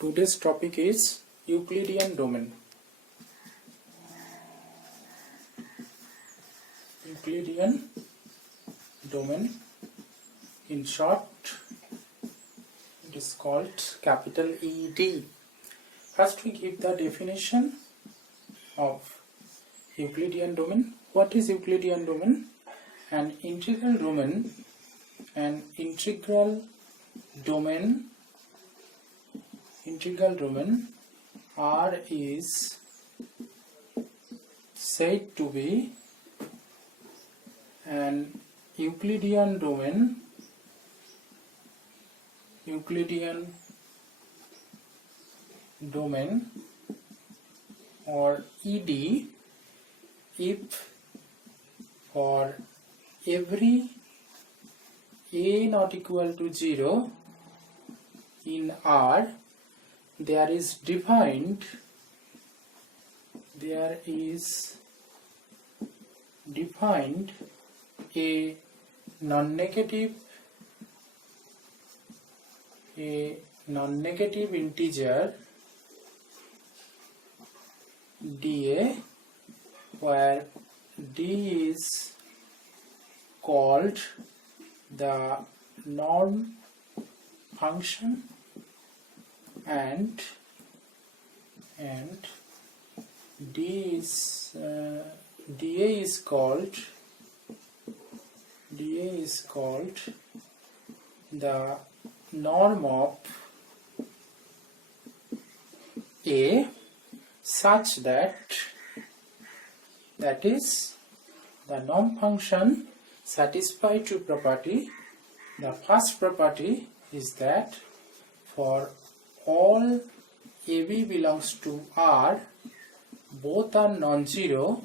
Today's topic is Euclidean domain. Euclidean domain, in short, it is called capital ED. First we give the definition of Euclidean domain. What is Euclidean domain? An integral domain R is said to be an Euclidean domain or ED if for every a not equal to 0 in R there is defined a non-negative integer dA, where d is called the norm function and dA is called the norm of A, such that is the norm function satisfy two property. The first property is that for all AB belongs to R, both are non-zero,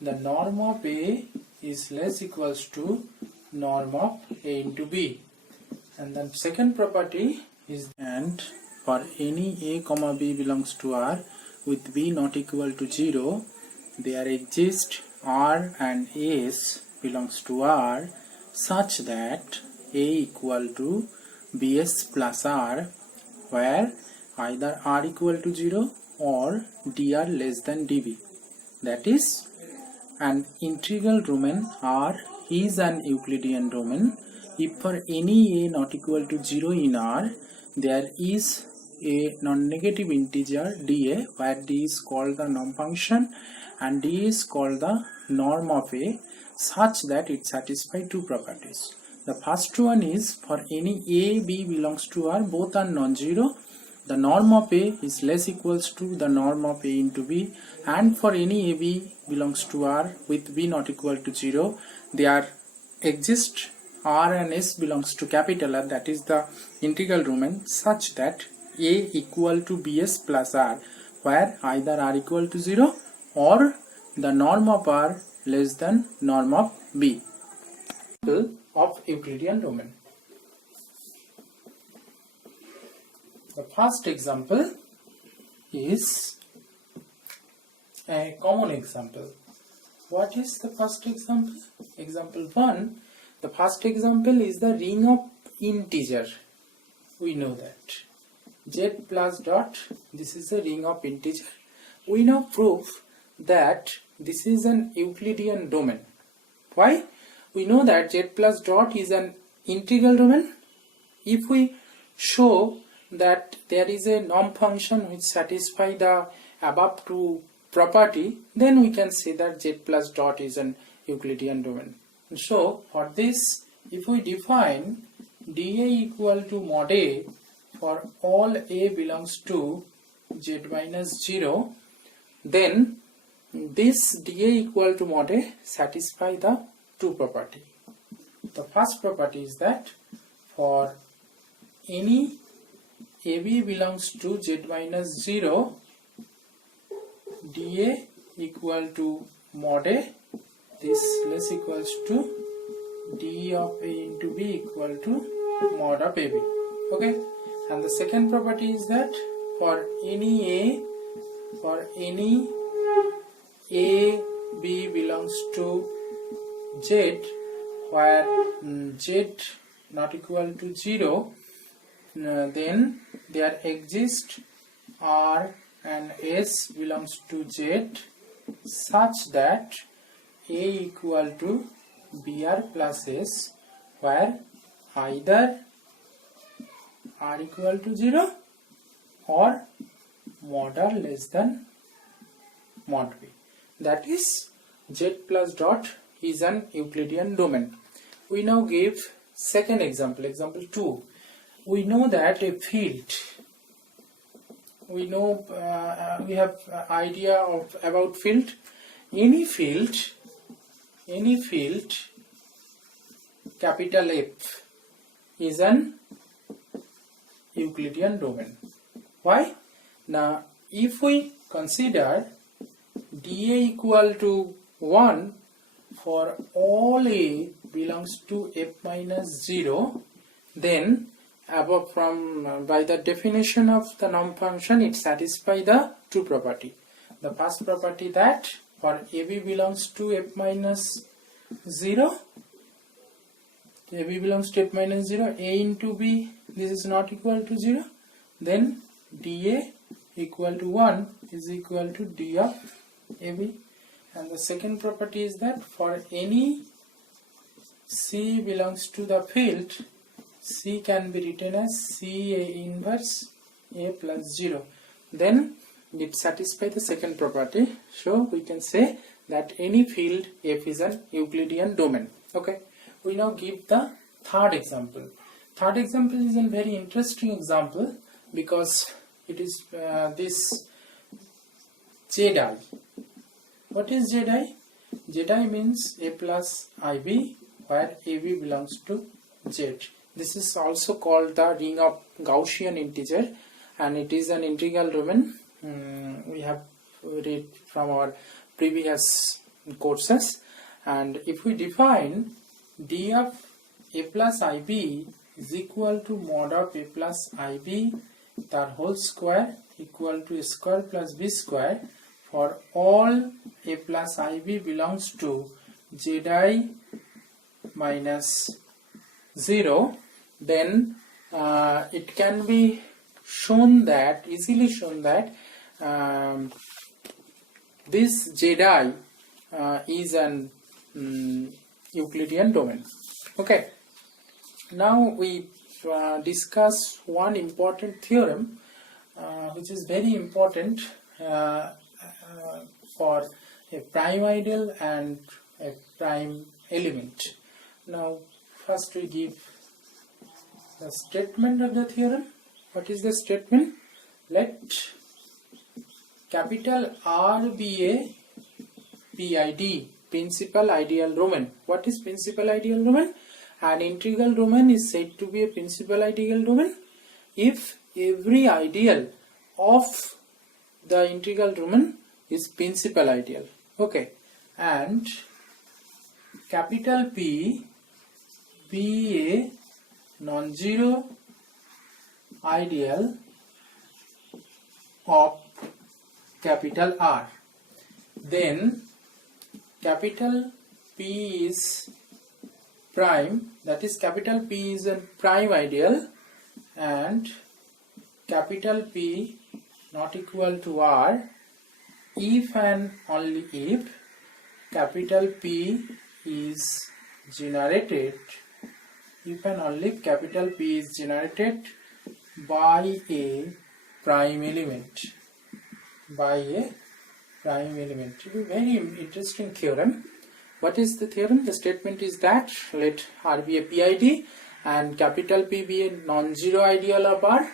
the norm of A is less equals to norm of A into B. And then second property is, and for any A comma B belongs to R with B not equal to 0, there exists R and S belongs to R such that A equal to BS plus R, where either R equal to 0 or dr less than dB. That is, an integral domain R is an Euclidean domain if for any A not equal to 0 in R there is a non-negative integer dA, where d is called the norm function and d is called the norm of A, such that it satisfies two properties. The first one is for any A, B belongs to R, both are non-zero, the norm of A is less equals to the norm of A into B, and for any AB belongs to R with B not equal to 0, there exists R and S belongs to capital R, that is the integral domain, such that A equal to BS plus R, where either R equal to 0 or the norm of R less than norm of B. Of Euclidean domain. The first example is a common example. What is the first example? Example 1. The first example is the ring of integer. We know that z plus dot, this is a ring of integer. We now prove that this is an Euclidean domain. Why? We know that z plus dot is an integral domain. If we show that there is a norm function which satisfies the above two property, then we can say that z plus dot is an Euclidean domain. So for this, if we define dA equal to mod A for all A belongs to z minus 0, then this dA equal to mod A satisfy the two property. The first property is that for any AB belongs to z minus 0, dA equal to mod A, this less equals to d of A into B equal to mod of AB. Okay, and the second property is that for any A B belongs to Z, where Z not equal to 0, then there exists R and S belongs to Z such that A equal to BR plus S, where either R equal to 0 or mod R less than mod B. That is, Z plus dot is an Euclidean domain. We now give second example, example 2. We know that a field, we know we have idea of about field. Any field capital F is an Euclidean domain. Why? Now if we consider dA equal to 1 for all A belongs to F minus 0, then above from by the definition of the norm function, it satisfies the two property. The first property, that for AB belongs to F minus 0, AB belongs to F minus 0, A into B, this is not equal to 0, then dA equal to 1 is equal to d of AB. And the second property is that for any C belongs to the field, C can be written as C A inverse A plus 0. Then it satisfies the second property. So we can say that any field F is an Euclidean domain. Okay. We now give the third example. Third example is a very interesting example because it is this Zi. What is Zi? Zi means A plus IB, where AB belongs to Z. This is also called the ring of Gaussian integer, and it is an integral domain. We have read from our previous courses. And if we define d of A plus IB is equal to mod of A plus IB, the whole square equal to A square plus B square for all A plus IB belongs to Zi minus 0, then it can be shown that, easily shown that this Zi is an Euclidean domain. Okay. Now we discuss one important theorem which is very important for a prime ideal and a prime element. Now first we give the statement of the theorem. What is the statement? Let capital R be a PID, principal ideal domain. What is principal ideal domain? An integral domain is said to be a principal ideal domain if every ideal of the integral domain is principal ideal. Okay. And capital P be a non-zero ideal of capital R. Then capital P is prime, that is capital P is a prime ideal, and capital P not equal to R if and only if capital P is generated, if and only if capital P is generated by a prime element, by a prime element. It is a very interesting theorem. What is the theorem? The statement is that let R be a PID and capital P be a non-zero ideal of R.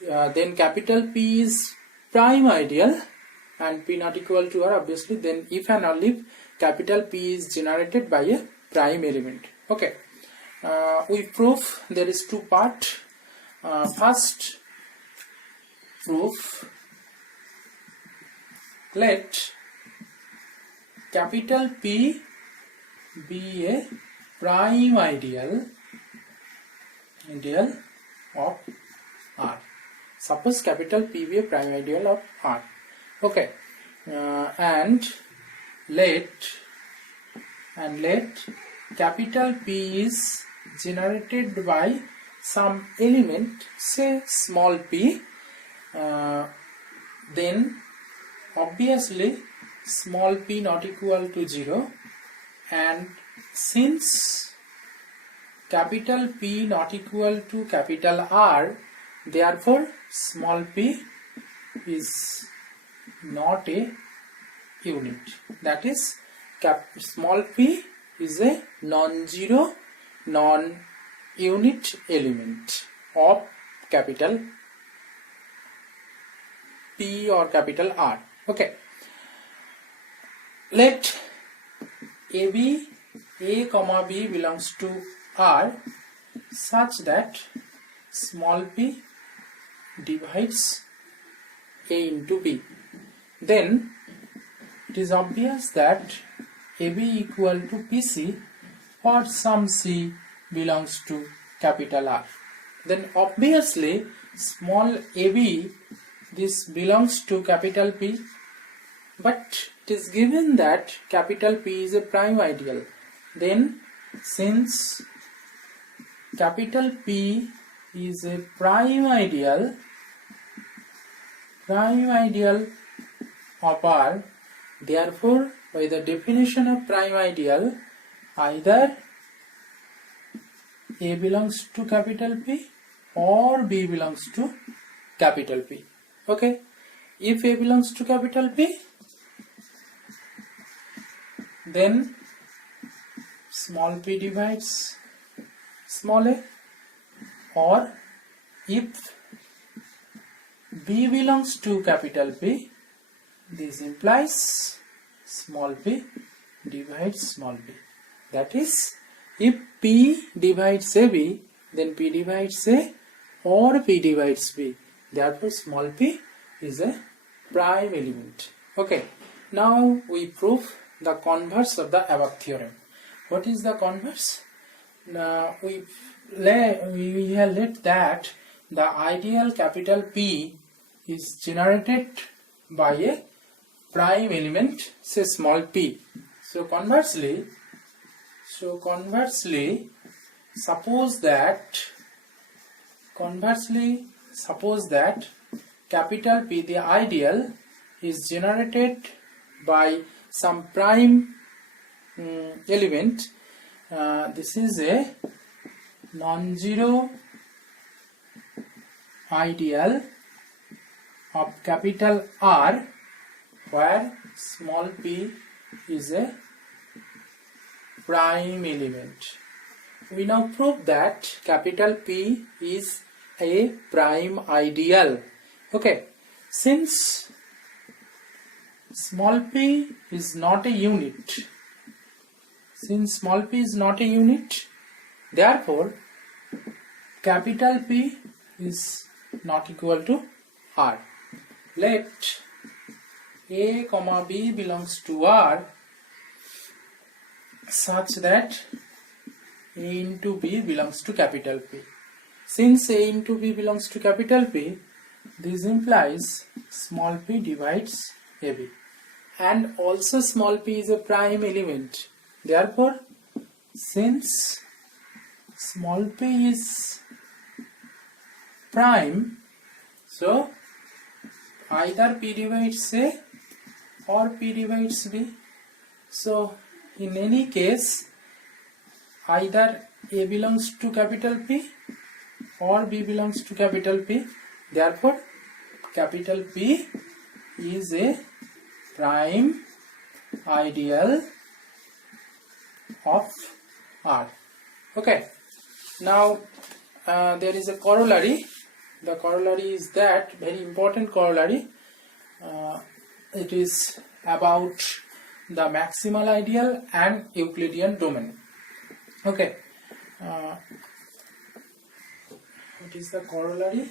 Then capital P is prime ideal and P not equal to R, obviously. Then if and only if capital P is generated by a prime element. Okay. We prove there is two parts. First proof, let capital P be a prime ideal of R. Suppose capital P be a prime ideal of R. Okay. And let capital P is generated by some element, say small p, then obviously small p not equal to 0, and since capital P not equal to capital R, therefore small p is not a unit. That is, small p is a non-zero, non-unit element of capital P or capital R. Okay. Let A comma B belongs to R such that small p divides A into B. Then it is obvious that AB equal to PC or some C belongs to capital R. Then obviously small AB, this belongs to capital P, but it is given that capital P is a prime ideal. Then since capital P is a prime ideal of R, therefore by the definition of prime ideal, either A belongs to capital P or B belongs to capital P. Okay, if A belongs to capital P, then small p divides small a, or if B belongs to capital P, this implies small p divides small p. That is, if P divides AB, then P divides A or P divides B. Therefore small p is a prime element. Okay, now we prove the converse of the above theorem. What is the converse? Now we have let that the ideal capital P is generated by a prime element, say small p. So conversely, suppose that capital P, the ideal, is generated by some prime element. This is a non-zero ideal of capital R, where small p is a prime element. We now prove that capital P is a prime ideal. Okay, since small p is not a unit, therefore capital P is not equal to R. Let A comma B belongs to R such that A into B belongs to capital P. Since A into B belongs to capital P, this implies small p divides AB, and also small p is a prime element. Therefore, since small p is prime, so either P divides A or P divides B. So in any case, either A belongs to capital P or B belongs to capital P. Therefore capital P is a prime ideal of R. Okay, now there is a corollary. The corollary is that, very important corollary. It is about the maximal ideal and Euclidean domain. Okay, what is the corollary?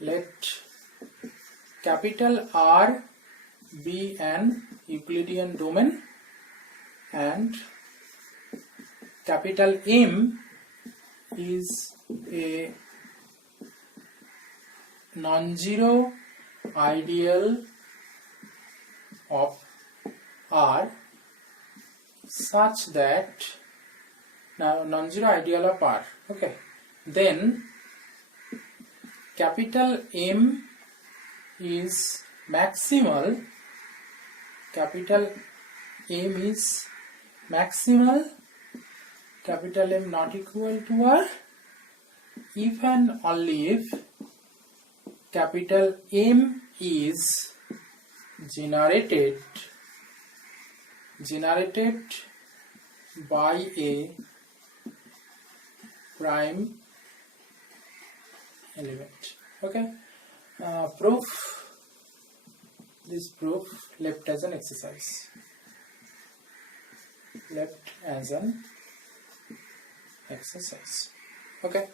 Let capital R be an Euclidean domain and capital M is a non-zero ideal of R such that now non-zero ideal of R. Okay, then capital M is maximal. Capital M is maximal. Capital M not equal to R if and only if capital M is generated by a prime element. Okay, this proof left as an exercise. Okay,